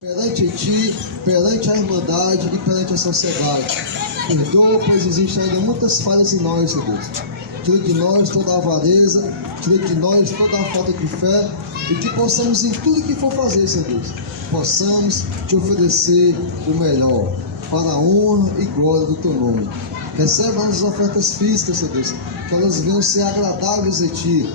Perante ti, perante a Irmandade e perante a sociedade. Perdoa, pois existem ainda muitas falhas em nós, Senhor Deus. Tira de nós toda a avareza, tira de nós toda a falta de fé, e que possamos em tudo que for fazer, Senhor Deus, possamos te oferecer o melhor, para a honra e glória do teu nome. Receba as ofertas físicas, Senhor Deus, que elas venham ser agradáveis a ti,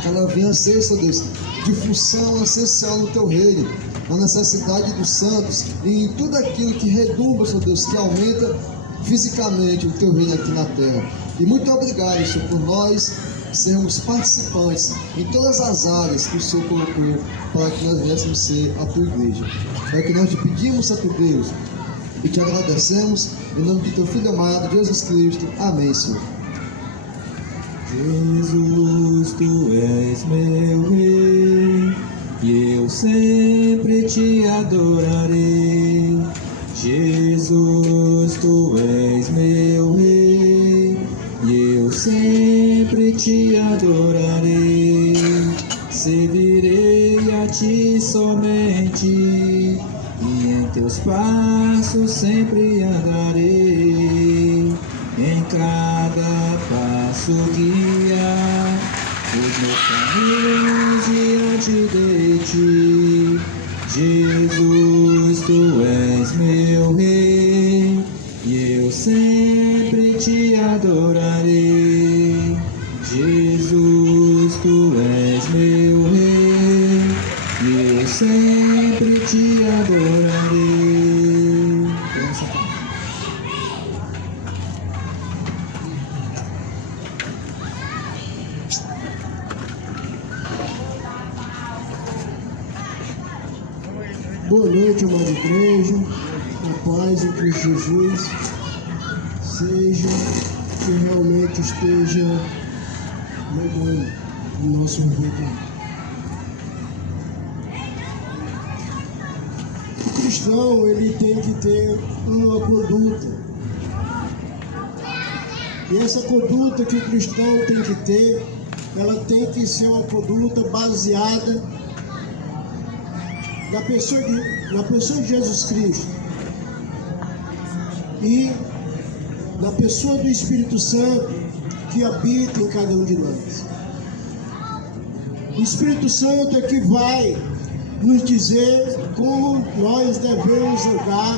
que elas venham ser, Senhor Deus, de função essencial no teu reino, na necessidade dos santos e em tudo aquilo que redunda, Senhor Deus, que aumenta fisicamente o teu reino aqui na terra. E muito obrigado, Senhor, por nós sermos participantes em todas as áreas que o Senhor colocou para que nós viéssemos ser a tua igreja. É que nós te pedimos, Santo Deus, e te agradecemos em nome de teu Filho amado, Jesus Cristo. Amém, Senhor. Jesus, tu és meu rei, e eu sempre te adorarei. Jesus, tu és meu rei, e eu sempre te adorarei. Servirei a ti somente, e em teus passos sempre andarei. Em cada passo guia os meus caminhos diante de ti. Jesus, tu és meu rei, e eu sempre te adorarei. Jesus, tu és meu rei, e eu sempre te adorarei. Boa noite, amada igreja, a paz em Cristo Jesus, seja que realmente esteja mudando o nosso vida. O cristão, ele tem que ter uma conduta, e essa conduta que o cristão tem que ter, ela tem que ser uma conduta baseada na pessoa de Jesus Cristo e na pessoa do Espírito Santo que habita em cada um de nós. O Espírito Santo é que vai nos dizer como nós devemos andar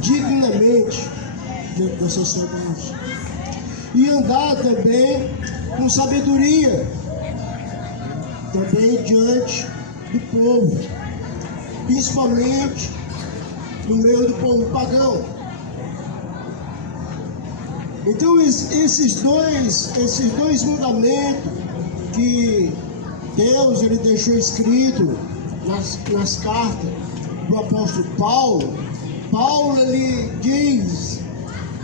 dignamente dentro da sociedade e andar também com sabedoria também diante do povo, principalmente no meio do povo pagão. Então esses dois mandamentos que Deus ele deixou escrito nas cartas do apóstolo Paulo ele diz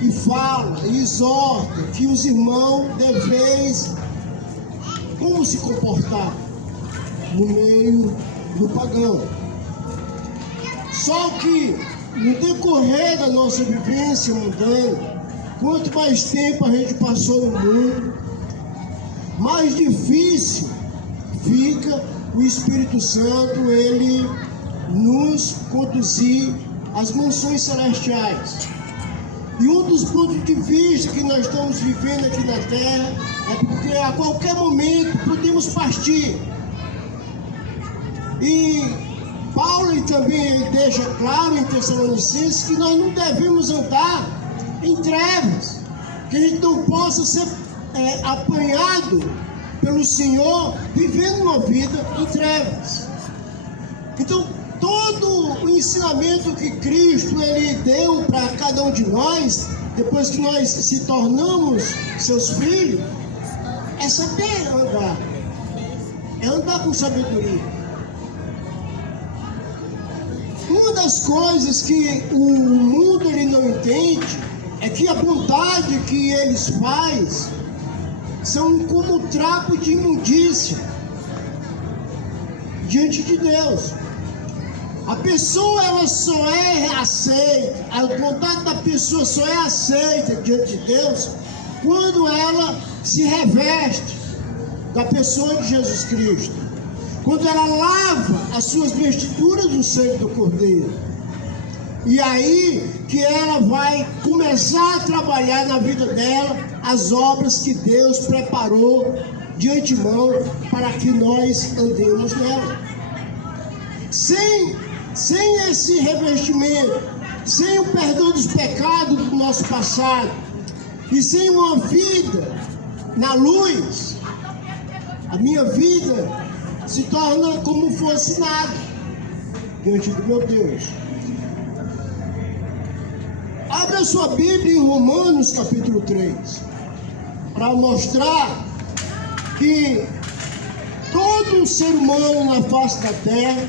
e fala e exorta que os irmãos deveis como se comportar no meio do pagão. Só que no decorrer da nossa vivência mundana, quanto mais tempo a gente passou no mundo, mais difícil fica o Espírito Santo ele nos conduzir às mansões celestiais. E um dos pontos de vista que nós estamos vivendo aqui na Terra é porque a qualquer momento podemos partir. E Paulo também deixa claro em Tessalonicenses que nós não devemos andar em trevas, que a gente não possa ser apanhado pelo Senhor vivendo uma vida em trevas. Então, todo o ensinamento que Cristo ele deu para cada um de nós, depois que nós se tornamos seus filhos, é saber andar, é andar com sabedoria. Uma das coisas que o mundo ele não entende é que a bondade que eles fazem são como um trapo de imundícia diante de Deus. A pessoa ela só é aceita, a bondade da pessoa só é aceita diante de Deus quando ela se reveste da pessoa de Jesus Cristo. quando ela lava as suas vestiduras no sangue do Cordeiro. E aí que ela vai começar a trabalhar na vida dela as obras que Deus preparou de antemão para que nós andemos nela. Sem esse revestimento, sem o perdão dos pecados do nosso passado e sem uma vida na luz, a minha vida se torna como fosse nada diante do meu Deus. Abra sua Bíblia em Romanos capítulo 3, para mostrar que todo ser humano na face da terra,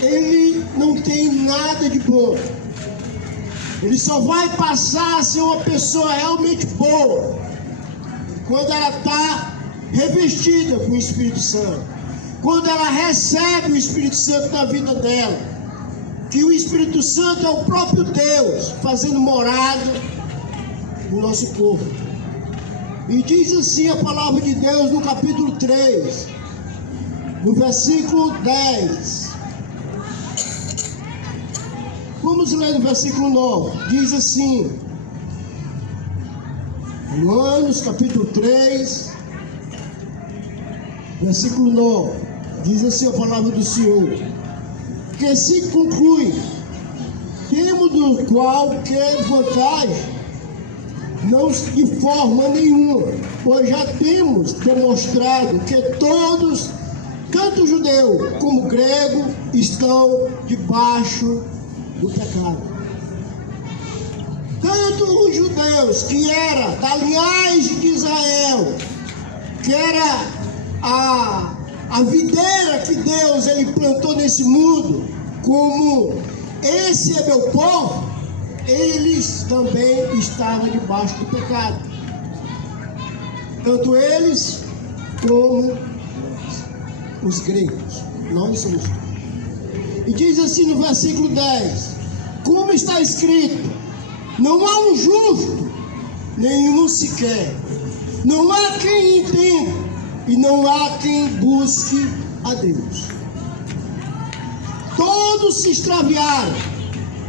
ele não tem nada de bom. Ele só vai passar a ser uma pessoa realmente boa quando ela está revestida com o Espírito Santo, quando ela recebe o Espírito Santo na vida dela, que o Espírito Santo é o próprio Deus fazendo morada no nosso corpo. E diz assim a palavra de Deus no capítulo 3, no versículo 10. Vamos ler no versículo 9. Diz assim, Romanos capítulo 3, versículo 9. Diz assim a palavra do Senhor: que se conclui, temos do qualquer vantagem, não de forma nenhuma, pois já temos demonstrado que todos, tanto judeu como grego, estão debaixo do pecado. Tanto os judeus, que era da linhagem de Israel, que era a videira que Deus ele plantou nesse mundo, como esse é meu povo, eles também estavam debaixo do pecado. Tanto eles como os gregos. Nós somos. E diz assim no versículo 10: como está escrito, não há um justo, nenhum sequer, não há quem entenda, e não há quem busque a Deus. Todos se extraviaram,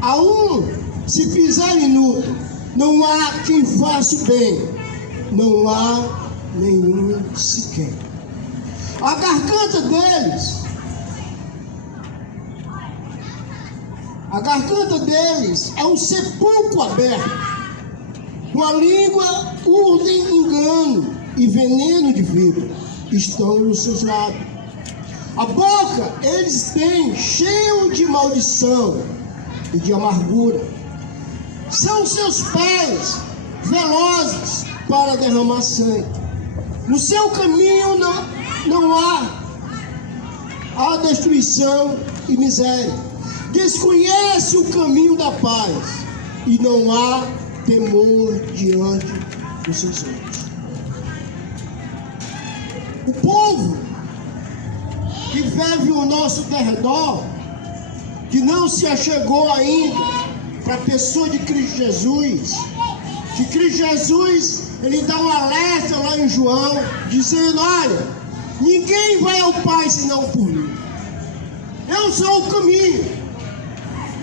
a um se fizeram inútil, não há quem faça o bem, não há nenhum sequer. A garganta deles é um sepulcro aberto, com a língua urdem engano e veneno de víbora estão nos seus lábios. A boca eles têm cheio de maldição e de amargura. São seus pés velozes para derramar sangue. No seu caminho não há destruição e miséria. Desconhece o caminho da paz e não há temor diante dos seus olhos. O povo que vive ao nosso derredor, que não se achegou ainda para a pessoa de Cristo Jesus, que Cristo Jesus ele dá um alerta lá em João, dizendo: olha, ninguém vai ao Pai senão por mim. Eu sou o caminho,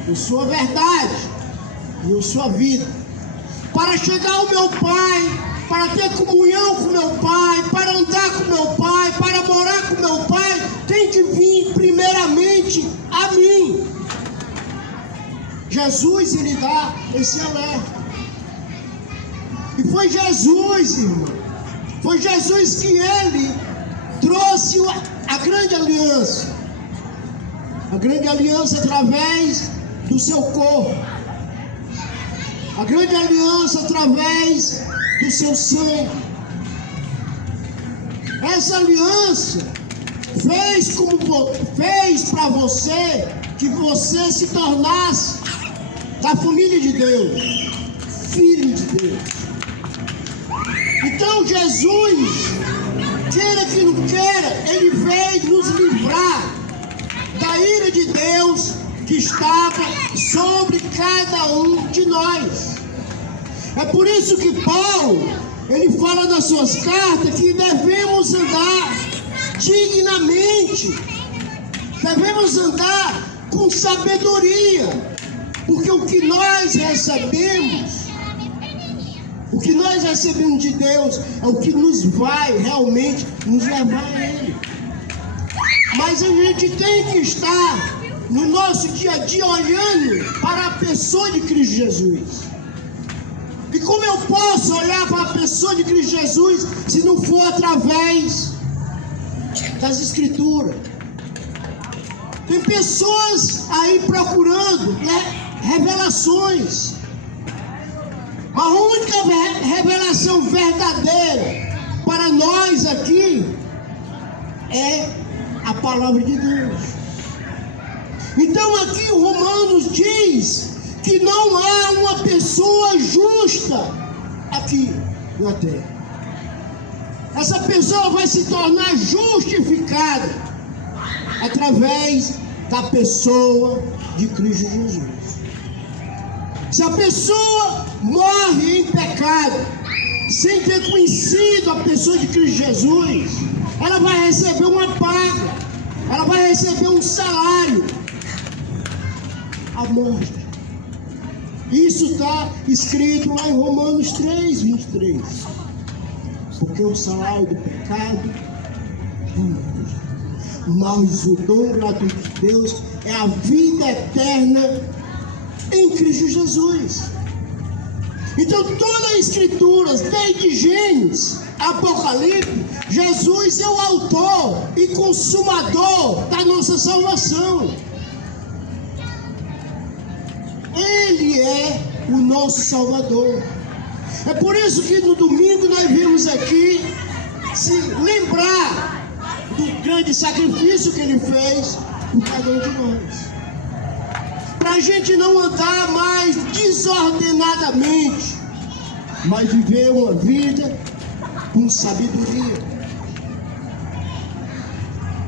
eu sou a verdade e eu sou a vida. Para chegar ao meu Pai, para ter comunhão com meu Pai, para andar com meu Pai, para morar com meu Pai, tem que vir primeiramente a mim. Jesus, ele dá esse alerta. E foi Jesus, irmão, foi Jesus que ele trouxe a grande aliança. A grande aliança através do seu corpo. A grande aliança através do seu sangue. Essa aliança fez para você que você se tornasse da família de Deus, filho de Deus. Então Jesus, queira que não queira, ele veio nos livrar da ira de Deus que estava sobre cada um de nós. É por isso que Paulo, ele fala nas suas cartas que devemos andar dignamente, devemos andar com sabedoria, porque o que nós recebemos de Deus é o que nos vai realmente nos levar a Ele. Mas a gente tem que estar no nosso dia a dia olhando para a pessoa de Cristo Jesus. E como eu posso olhar para a pessoa de Cristo Jesus se não for através das Escrituras? Tem pessoas aí procurando revelações. A única revelação verdadeira para nós aqui é a palavra de Deus. Então aqui o Romanos diz que não há uma pessoa justa aqui na terra. Essa pessoa vai se tornar justificada através da pessoa de Cristo Jesus. Se a pessoa morre em pecado, sem ter conhecido a pessoa de Cristo Jesus, ela vai receber uma paga, ela vai receber um salário, a morte. Isso está escrito lá em Romanos 3, 23. Porque o salário do pecado é a morte, mas o dom gratuito de Deus é a vida eterna em Cristo Jesus. Então todas as escrituras, desde Gênesis, Apocalipse, Jesus é o autor e consumador da nossa salvação. Ele é o nosso Salvador. É por isso que no domingo nós viemos aqui se lembrar do grande sacrifício que Ele fez por cada um de nós. Para a gente não andar mais desordenadamente, mas viver uma vida com sabedoria.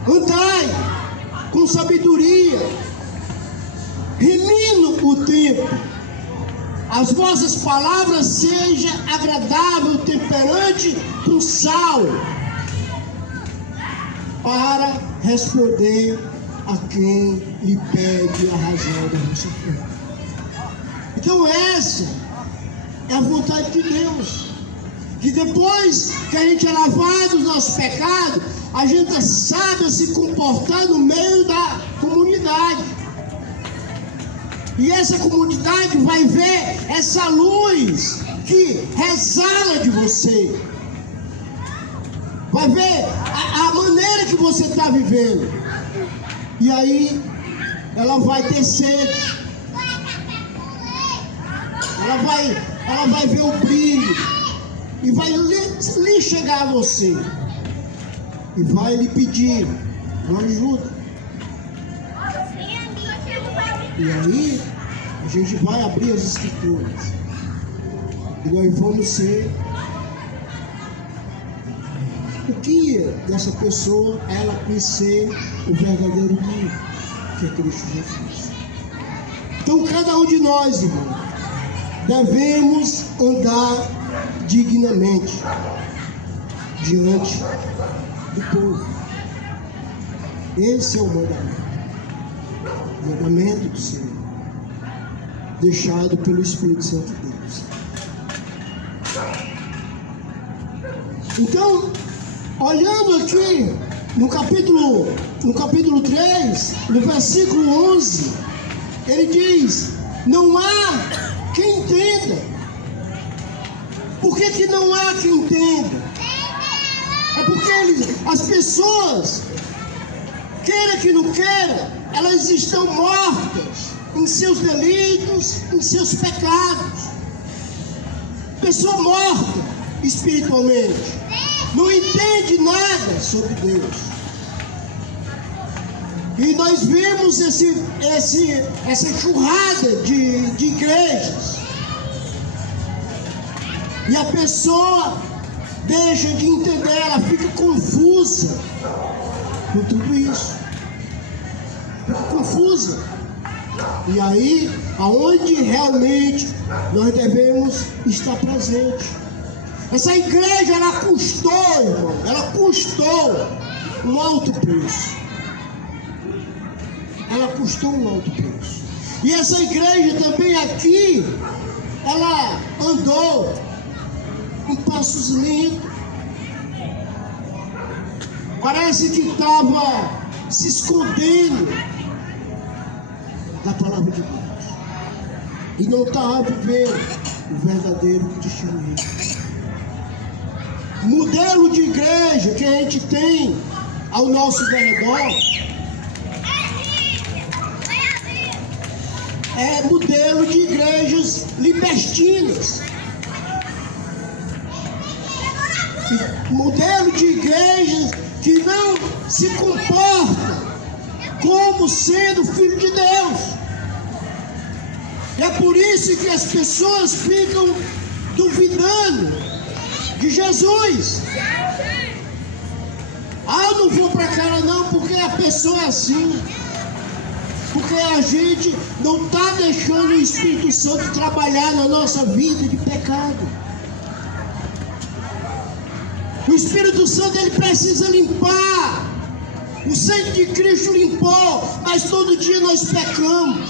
Andai com sabedoria, remindo o tempo. As vossas palavras sejam agradável, temperante com sal, para responder a quem lhe pede a razão da nossa fé. Então essa é a vontade de Deus, que depois que a gente é lavado dos nossos pecados, a gente sabe se comportar no meio da comunidade. E essa comunidade vai ver essa luz que resala de você. Vai ver a maneira que você está vivendo. E aí ela vai ter sede. Ela vai ver o brilho. E vai lhe chegar a você. E vai lhe pedir uma ajuda. E aí a gente vai abrir as escrituras. E nós vamos ser o que dessa pessoa, ela conhecer o verdadeiro guia, que é Cristo Jesus. Então cada um de nós, irmão, devemos andar dignamente diante do povo. Esse é o mandamento do Senhor, deixado pelo Espírito Santo de Deus. Então, olhando aqui no capítulo 3, no versículo 11, ele diz: não há quem entenda. Por que não há quem entenda? É porque as pessoas, queira que não queira, elas estão mortas em seus delitos, em seus pecados. Pessoa morta espiritualmente, não entende nada sobre Deus. E nós vimos essa enxurrada de igrejas. E a pessoa deixa de entender, ela fica confusa com tudo isso. Fica confusa. E aí, aonde realmente nós devemos estar presentes. Essa igreja, ela custou, irmão, ela custou um alto preço. Ela custou um alto preço. E essa igreja também aqui, ela andou em passos lentos. Parece que estava se escondendo da palavra de Deus. E não estava vivendo o verdadeiro testemunho. O modelo de igreja que a gente tem ao nosso redor é modelo de igrejas libertinas. Modelo de igrejas que não se comportam como sendo filho de Deus. E é por isso que as pessoas ficam duvidando de Jesus. Ah, eu não vou para cá não, porque a pessoa é assim. Porque a gente não está deixando o Espírito Santo trabalhar na nossa vida de pecado. O Espírito Santo, ele precisa limpar. O sangue de Cristo limpou, mas todo dia nós pecamos.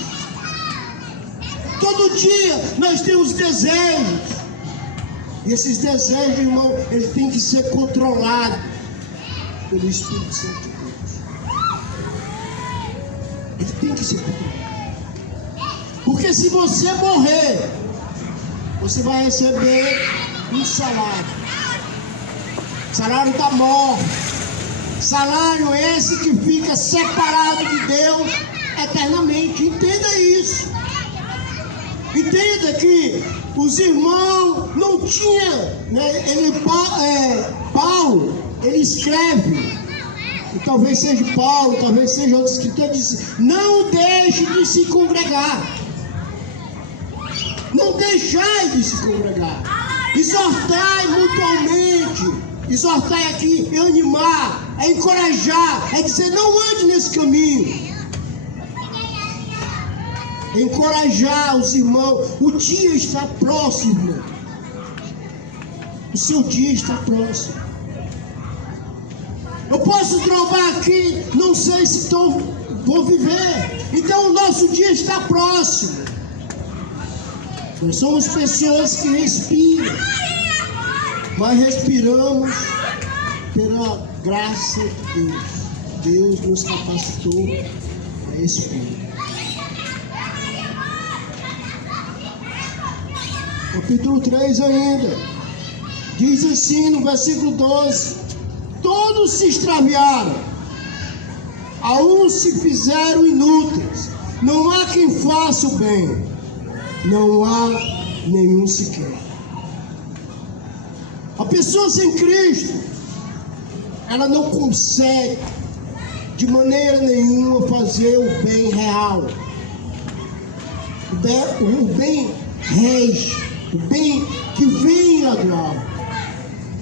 Todo dia nós temos desejos. E esses desejos, irmão, eles têm que ser controlados pelo Espírito Santo de Deus. Ele tem que ser controlado. Porque se você morrer, você vai receber um salário. Salário da morte. Salário esse que fica separado de Deus eternamente. Entenda isso. Entenda que os irmãos não tinham, né? Paulo, ele escreve, e talvez seja Paulo, talvez seja outro escritor, diz: não deixe de se congregar. Não deixai de se congregar. Exortai mutuamente. Exortar aqui é animar, é encorajar, é dizer: não ande nesse caminho. Encorajar os irmãos. O dia está próximo, irmão. O seu dia está próximo. Eu posso trombar aqui, não sei se vou viver. Então o nosso dia está próximo. Nós somos pessoas que respiram. Nós respiramos pela graça de Deus. Deus nos capacitou a respirar. Capítulo 3 ainda. Diz assim no versículo 12: todos se extraviaram, a uns se fizeram inúteis. Não há quem faça o bem, não há nenhum sequer. A pessoa sem Cristo, ela não consegue de maneira nenhuma fazer o bem real. O bem rege, o bem que vem lá do alto.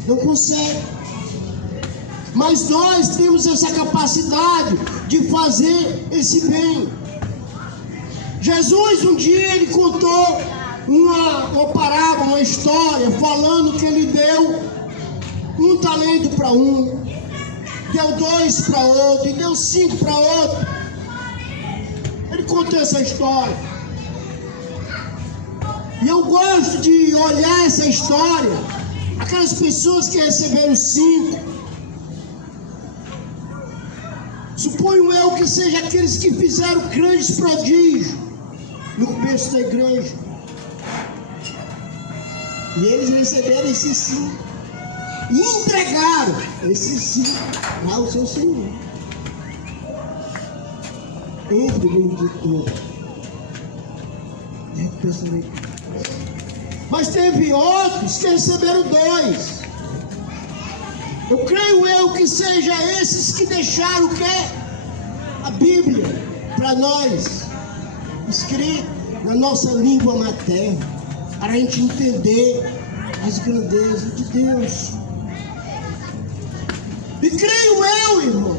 Não consegue. Mas nós temos essa capacidade de fazer esse bem. Jesus um dia ele contou uma parábola, uma história, falando que ele deu um talento para um, deu 2 para outro e deu 5 para outro. Ele contou essa história. E eu gosto de olhar essa história, aquelas pessoas que receberam 5. Suponho eu que seja aqueles que fizeram grandes prodígios no começo da igreja. E eles receberam esses 5 e entregaram esses 5 ao seu Senhor. Entre o benditor. Mas teve outros que receberam 2. Eu creio eu que seja esses que deixaram o quê? A Bíblia para nós, escrita na nossa língua materna, para a gente entender as grandezas de Deus. E creio eu, irmão,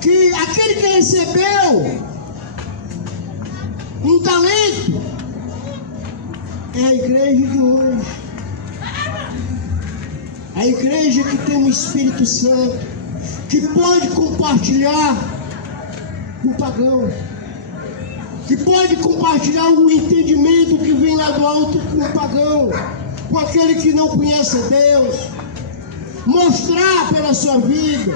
que aquele que recebeu um talento é a igreja de hoje. A igreja que tem o Espírito Santo, que pode compartilhar com o pagão, que pode compartilhar o entendimento que vem lá do alto com o pagão, com aquele que não conhece Deus, mostrar pela sua vida,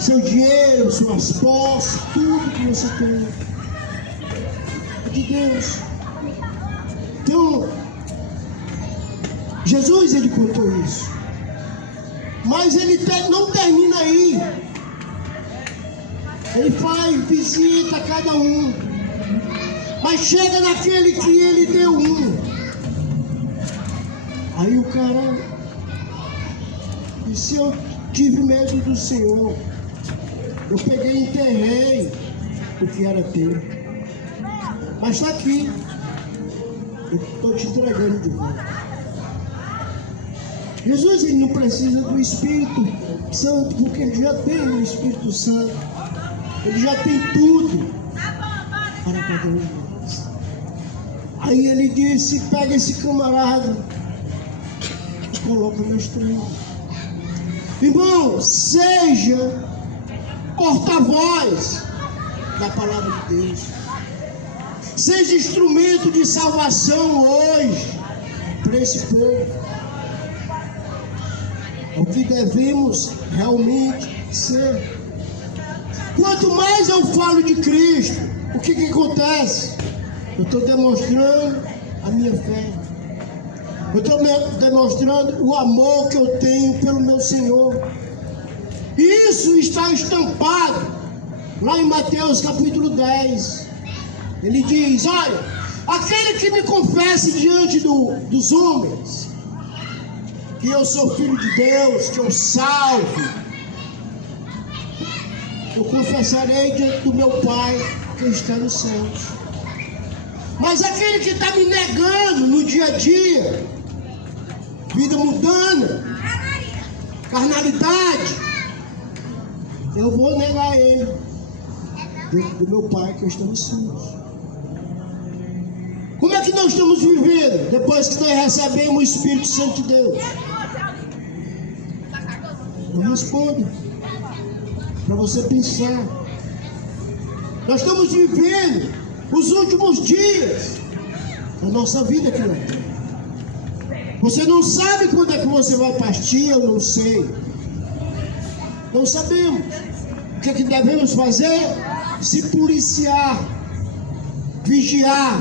seu dinheiro, suas posses, tudo que você tem é de Deus. Então, Jesus, ele contou isso, mas ele não termina aí. Ele faz visita a cada um, mas chega naquele que ele deu um. Aí o cara disse: eu tive medo do Senhor, eu peguei e enterrei o que era teu, mas está aqui, eu estou te entregando de volta. Jesus, ele não precisa do Espírito Santo, porque ele já tem o Espírito Santo, ele já tem tudo para cada um de nós. Aí ele disse: pega esse camarada e coloca na estrela. Irmão, seja porta-voz da palavra de Deus, seja instrumento de salvação hoje para esse povo. É o que devemos realmente ser. Quanto mais eu falo de Cristo, o que acontece? Eu estou demonstrando a minha fé, eu estou demonstrando o amor que eu tenho pelo meu Senhor. Isso está estampado lá em Mateus capítulo 10. Ele diz: olha, aquele que me confesse diante dos homens que eu sou filho de Deus, que eu salvo, eu confessarei diante do meu Pai que está nos céus. Mas aquele que está me negando no dia a dia, vida mundana, carnalidade, eu vou negar ele diante do meu Pai que está nos céus. Como é que nós estamos vivendo depois que nós recebemos o Espírito Santo de Deus? Não responda, para você pensar. Nós estamos vivendo os últimos dias da nossa vida aqui na terra. Você não sabe quando é que você vai partir, eu não sei. Não sabemos. O que é que devemos fazer? Se policiar, vigiar,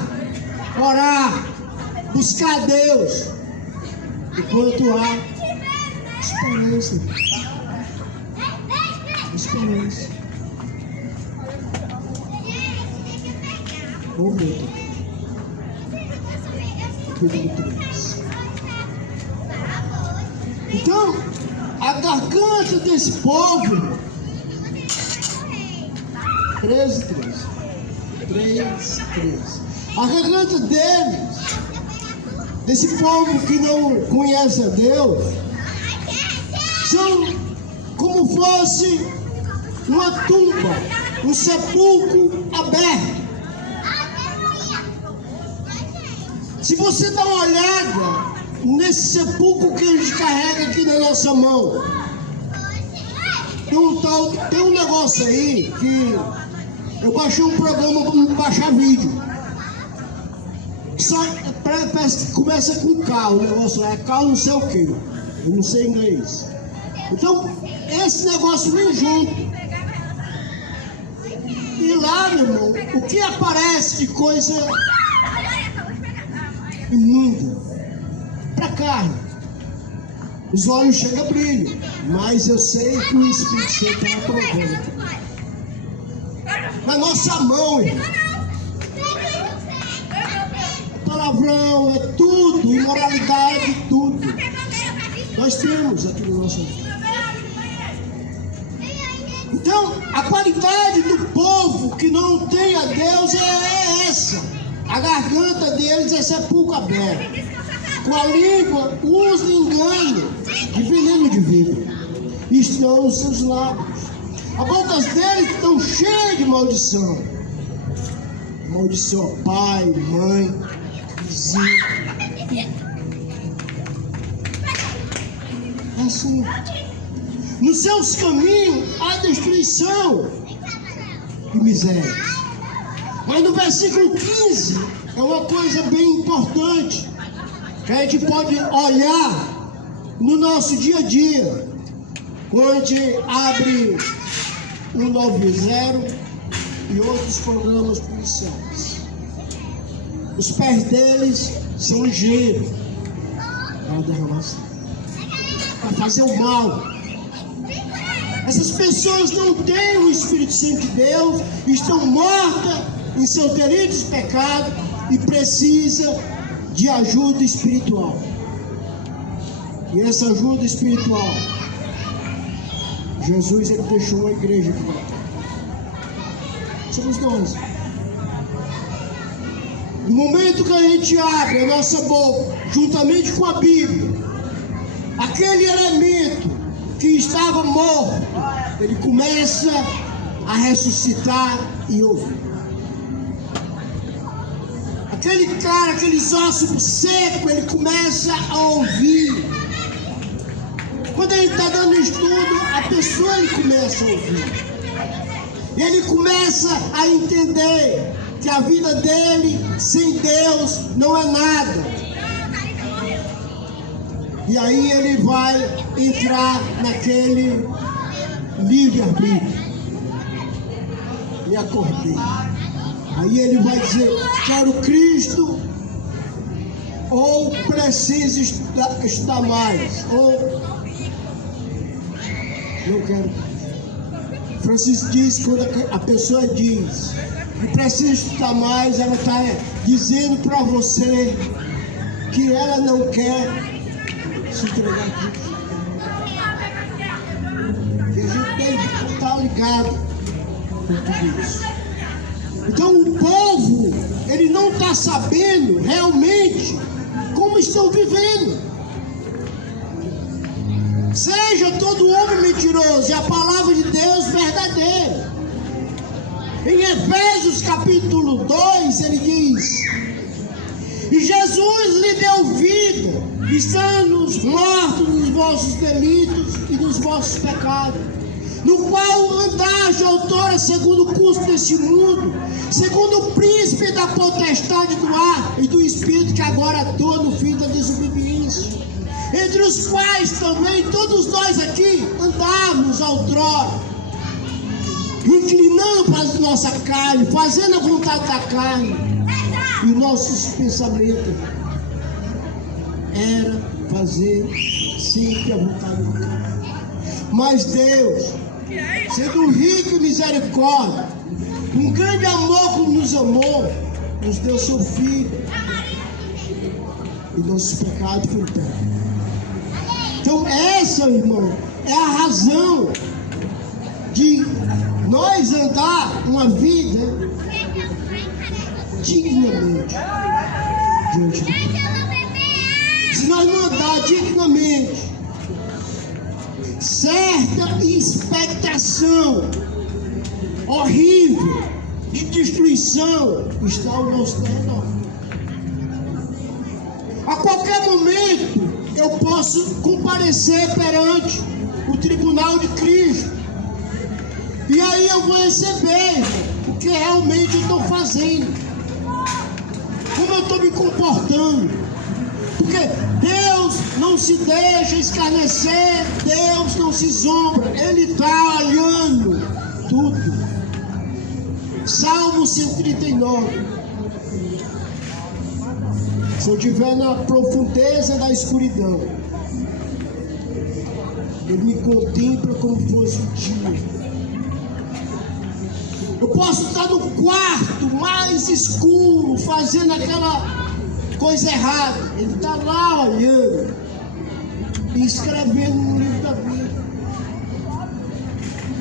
orar, buscar a Deus, enquanto há esperança. Esperança. Vamos ver. Capítulo 3. Então, a garganta desse povo, 13. A garganta deles, desse povo que não conhece a Deus, são como fosse uma tumba, um sepulcro aberto. Se você dá uma olhada nesse sepulcro que a gente carrega aqui na nossa mão, tem um negócio aí que eu baixei um programa para baixar vídeo. Só parece que começa com carro, o negócio lá é carro não sei o que, eu não sei inglês. Então, esse negócio vem junto. E lá, meu irmão, o que aparece de coisa imunda para carne, os olhos chegam a brilho, mas eu sei que o Espírito Santo está aprovando aqui. Na nossa mão, irmão. Palavrão, é tudo, imoralidade, tudo. Nós temos aqui no nosso vida. Então, a qualidade do povo que não tem a Deus é essa. A garganta deles é sepulcro aberto. Com a língua, usa engano de veneno de vida. Estão os seus lábios. As bocas deles estão cheias de maldição. Maldição a pai, mãe, vizinho. É assim. Nos seus caminhos há destruição e miséria. Mas no versículo 15 é uma coisa bem importante que a gente pode olhar no nosso dia a dia, quando a gente abre o 90 e outros programas policiais. Os pés deles são ligeiros para derramação, para fazer o mal. Essas pessoas não têm o Espírito Santo de Deus, estão mortas em seus delitos e pecados e precisam de ajuda espiritual. E essa ajuda espiritual, Jesus ele deixou uma igreja aqui na terra. Somos nós. No momento que a gente abre a nossa boca, juntamente com a Bíblia, aquele elemento que estava morto, ele começa a ressuscitar e ouvir. Aquele cara, aqueles ossos secos, ele começa a ouvir. Quando ele está dando estudo, a pessoa ele começa a ouvir. E ele começa a entender que a vida dele sem Deus não é nada. E aí ele vai entrar naquele livre-arbítrio. Me acordei. Aí ele vai dizer, quero Cristo ou preciso estudar mais, ou não quero. Francisco diz, quando a pessoa diz que precisa estudar mais, ela está dizendo para você que ela não quer se entregar a Cristo. E a gente tem que estar ligado com tudo isso. Então o povo, ele não está sabendo realmente como estão vivendo. Seja todo homem mentiroso e a palavra de Deus verdadeira. Em Efésios capítulo 2 ele diz: e Jesus lhe deu vida, estando mortos nos vossos delitos e nos vossos pecados, no qual andaste outrora segundo o curso desse mundo, segundo o príncipe da potestade do ar e do espírito que agora atua no fim da desobediência, entre os quais também todos nós aqui andávamos outrora, inclinando para a nossa carne, fazendo a vontade da carne, e nossos pensamentos era fazer sempre a vontade da carne. Mas Deus, sendo rico em misericórdia, com grande amor como nos amou, nos deu seu Filho, e nossos pecados foram perdoados. Então essa, irmão, é a razão de nós andar uma vida dignamente diante de Deus. Se nós não andar dignamente, certa expectação horrível de destruição está ao nosso redor. A qualquer momento eu posso comparecer perante o tribunal de Cristo, e aí eu vou receber o que realmente eu estou fazendo, como eu estou me comportando, porque Deus não se deixa escarnecer, Deus não se zombra, Ele está olhando tudo. Salmo 139. Se eu estiver na profundeza da escuridão, Ele me contempla como fosse o dia. Eu posso estar no quarto mais escuro, fazendo aquela coisa errada. Ele está lá olhando e escrevendo no livro da vida.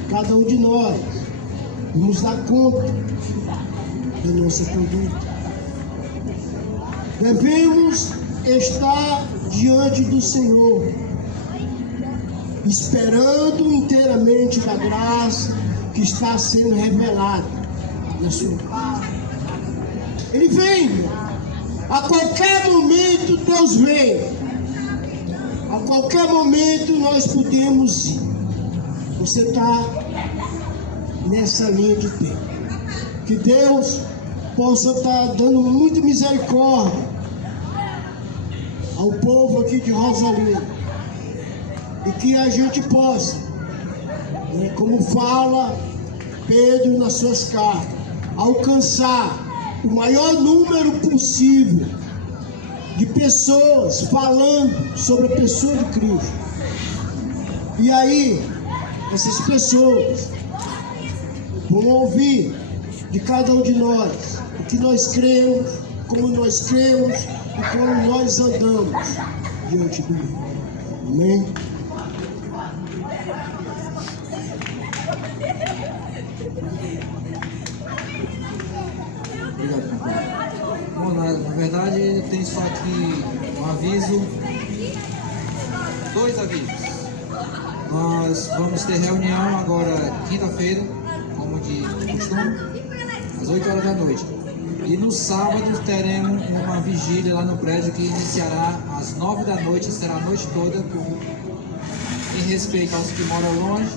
Cada um de nós vamos dar conta da nossa conduta. Devemos estar diante do Senhor, esperando inteiramente da graça que está sendo revelada na sua casa. Ele vem, a qualquer momento Deus vem. A qualquer momento nós podemos ir. Você está nessa linha de tempo. Que Deus possa estar dando muita misericórdia ao povo aqui de Rosalina. E que a gente possa, né, como fala Pedro nas suas cartas, alcançar o maior número possível de pessoas falando sobre a pessoa de Cristo. E aí, essas pessoas vão ouvir de cada um de nós o que nós cremos, como nós cremos e como nós andamos diante do mundo. Amém? Obrigado, companheiro. Bom, na verdade, eu tenho só aqui um aviso, 2 avisos. Nós vamos ter reunião agora quinta-feira, como de costume, às 8 horas da noite. E no sábado teremos uma vigília lá no prédio que iniciará às 9 da noite, será a noite toda, em respeito aos que moram longe,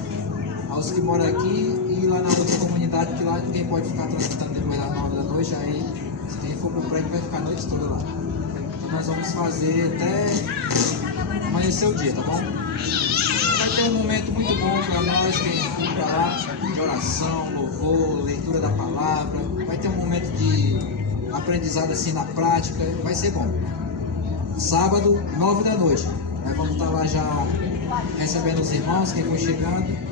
aos que moram aqui e lá na outra comunidade, que lá ninguém pode ficar transitando depois das 9 da noite, aí se quem for pro prédio vai ficar a noite toda lá. Então nós vamos fazer até amanhecer o dia, tá bom? Vai ter um momento muito bom para nós, quem for para lá, de oração, louvor, leitura da palavra. Vai ter um momento de aprendizado assim na prática, vai ser bom. Sábado, 9 da noite. Nós vamos estar lá já recebendo os irmãos, quem for chegando.